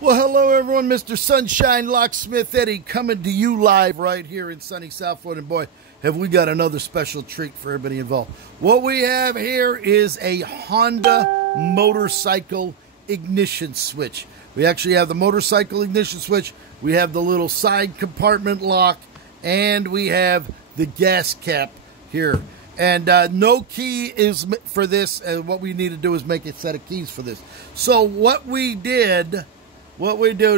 Well, hello everyone, Mr. Sunshine Locksmith Eddie coming to you live right here in sunny South Florida. And boy, have we got another special treat for everybody involved. What we have here is a Honda motorcycle ignition switch. We actually have the motorcycle ignition switch, we have the little side compartment lock, and we have the gas cap here. And no key is for this, and what we need to do is make a set of keys for this. So what we do,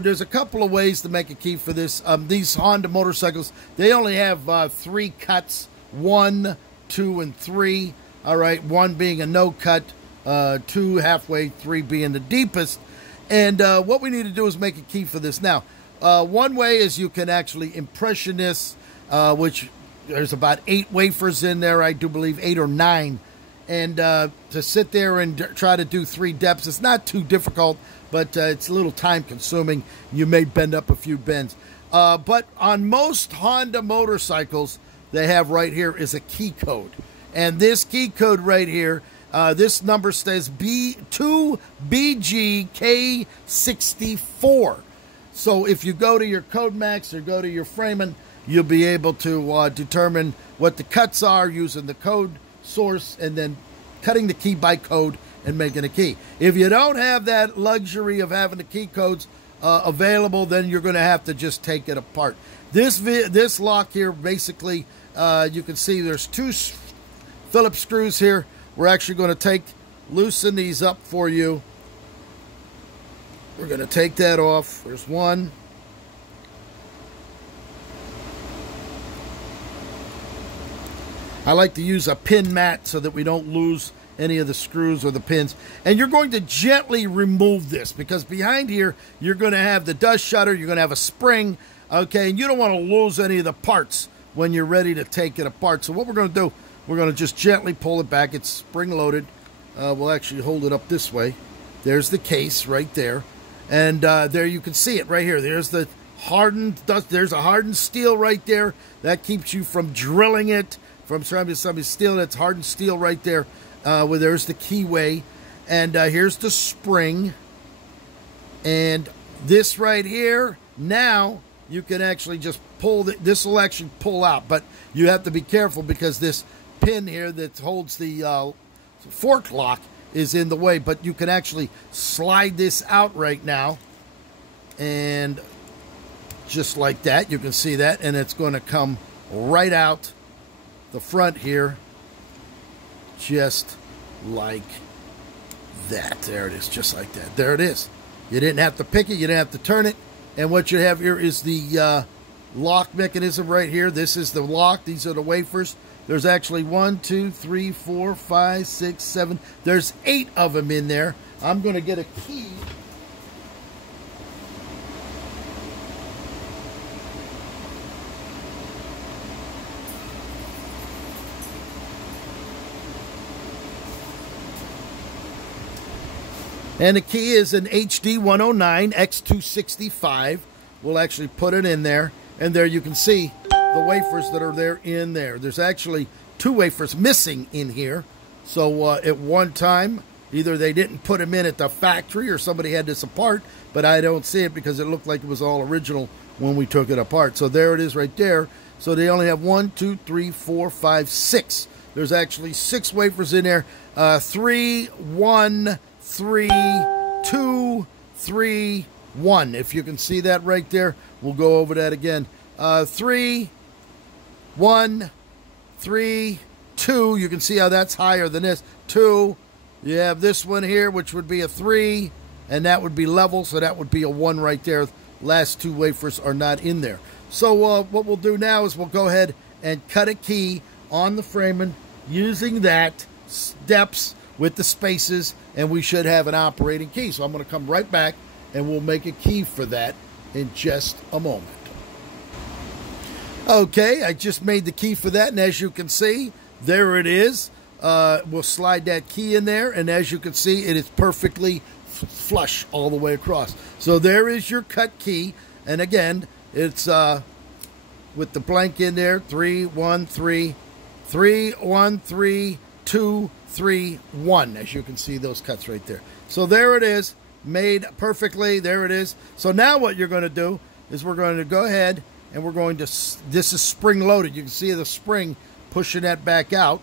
there's a couple of ways to make a key for this. These Honda motorcycles, they only have 3 cuts, 1, 2, and 3. All right, 1 being a no cut, 2 halfway, 3 being the deepest. And what we need to do is make a key for this. Now, one way is you can actually impression this, which there's about 8 wafers in there, I do believe 8 or 9. And to sit there and try to do 3 depths, it's not too difficult, but it's a little time consuming. You may bend up a few bends. But on most Honda motorcycles, they have right here is a key code. And this key code right here, this number says B2BGK64. So if you go to your Code Max or go to your framing, you'll be able to determine what the cuts are using the code source and then cutting the key by code and making a key. If you don't have that luxury of having the key codes available, then you're going to have to just take it apart. This lock here, basically, you can see there's 2 Phillips screws here. We're actually going to loosen these up for you. We're going to take that off. There's 1. I like to use a pin mat so that we don't lose any of the screws or the pins. And you're going to gently remove this because behind here, you're going to have the dust shutter, you're going to have a spring, okay? And you don't want to lose any of the parts when you're ready to take it apart. So what we're going to do, we're going to just gently pull it back. It's spring-loaded. We'll actually hold it up this way. There's the case right there. And there you can see it right here. There's the hardened dust. There's a hardened steel right there. That keeps you from drilling it, from surrounding somebody's steel. That's hardened steel right there. Where there's the keyway, and here's the spring, and this right here, now you can actually just pull, this will actually pull out, but you have to be careful because this pin here that holds the fork lock is in the way, but you can actually slide this out right now, and just like that, you can see that, and it's going to come right out the front here, just like that. There it is, just like that. There it is. You didn't have to pick it, you didn't have to turn it. And what you have here is the lock mechanism right here. This is the lock. These are the wafers. There's actually 1, 2, 3, 4, 5, 6, 7. There's 8 of them in there. I'm going to get a key. And the key is an HD109 X265. We'll actually put it in there. And there you can see the wafers that are there in there. There's actually 2 wafers missing in here. So at one time, either they didn't put them in at the factory or somebody had this apart, but I don't see it because it looked like it was all original when we took it apart. So there it is right there. So they only have 1, 2, 3, 4, 5, 6. There's actually 6 wafers in there. 3, 1, 3, 2, 3, 1. If you can see that right there, we'll go over that again. 3, 1, 3, 2. You can see how that's higher than this. 2. You have this one here, which would be a 3, and that would be level, so that would be a 1 right there. Last 2 wafers are not in there. So what we'll do now is we'll go ahead and cut a key on the framing using that steps with the spaces, and we should have an operating key. So I'm going to come right back and we'll make a key for that in just a moment. Okay, I just made the key for that, and as you can see, there it is. We'll slide that key in there, and as you can see, it is perfectly flush all the way across. So there is your cut key, and again, it's with the blank in there, 3, 1, 3, 3, 1, 3, 2, 3, 1, as you can see those cuts right there. So there it is. made perfectly. There it is. So now what you're going to do is we're going to go ahead and we're going to, this is spring loaded. You can see the spring pushing that back out.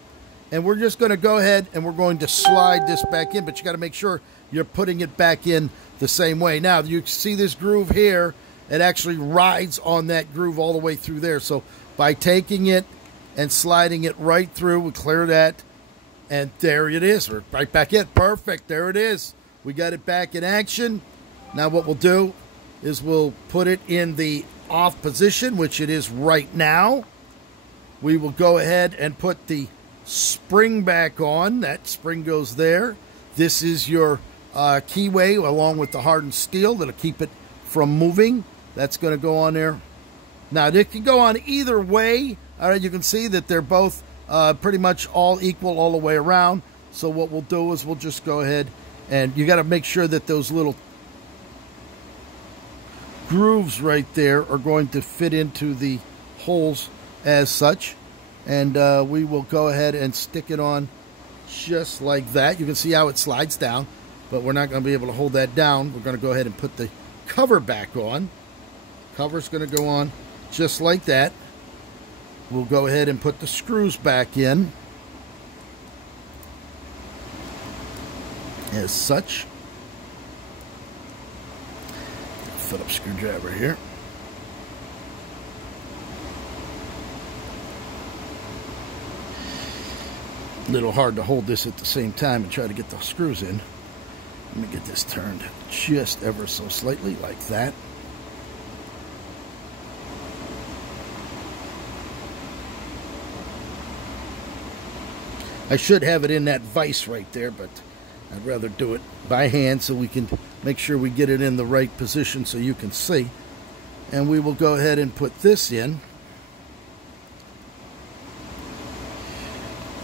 And we're just going to go ahead and we're going to slide this back in, but you got to make sure you're putting it back in the same way. Now, you see this groove here, it actually rides on that groove all the way through there. So by taking it and sliding it right through, we clear that, and there it is. We're right back in. Perfect. There it is. We got it back in action. Now what we'll do is we'll put it in the off position, which it is right now. We will go ahead and put the spring back on. That spring goes there. This is your keyway along with the hardened steel that'll keep it from moving. That's going to go on there. Now, it can go on either way. All right, you can see that they're both pretty much all equal all the way around. So what we'll do is we'll just go ahead and you got to make sure that those little grooves right there are going to fit into the holes as such. And we will go ahead and stick it on just like that. You can see how it slides down, but we're not going to be able to hold that down. We're going to go ahead and put the cover back on. Cover's going to go on just like that. We'll go ahead and put the screws back in as such. Phillips screwdriver here. A little hard to hold this at the same time and try to get the screws in. Let me get this turned just ever so slightly like that. I should have it in that vise right there, but I'd rather do it by hand so we can make sure we get it in the right position so you can see. And we will go ahead and put this in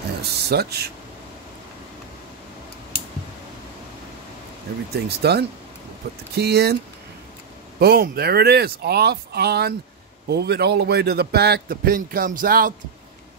as such. Everything's done. We'll put the key in. Boom, there it is. Off, on. Move it all the way to the back. The pin comes out,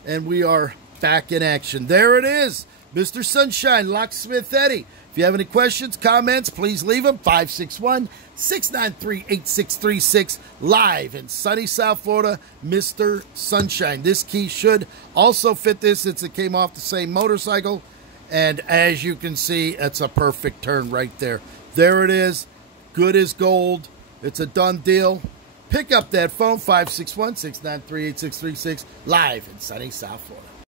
and we are back in action. There it is. Mr. Sunshine, Locksmith Eddy. If you have any questions, comments, please leave them. 561-693-8636. Live in sunny South Florida, Mr. Sunshine. This key should also fit this since it came off the same motorcycle. And as you can see, it's a perfect turn right there. There it is. Good as gold. It's a done deal. Pick up that phone, 561-693-8636. Live in sunny South Florida.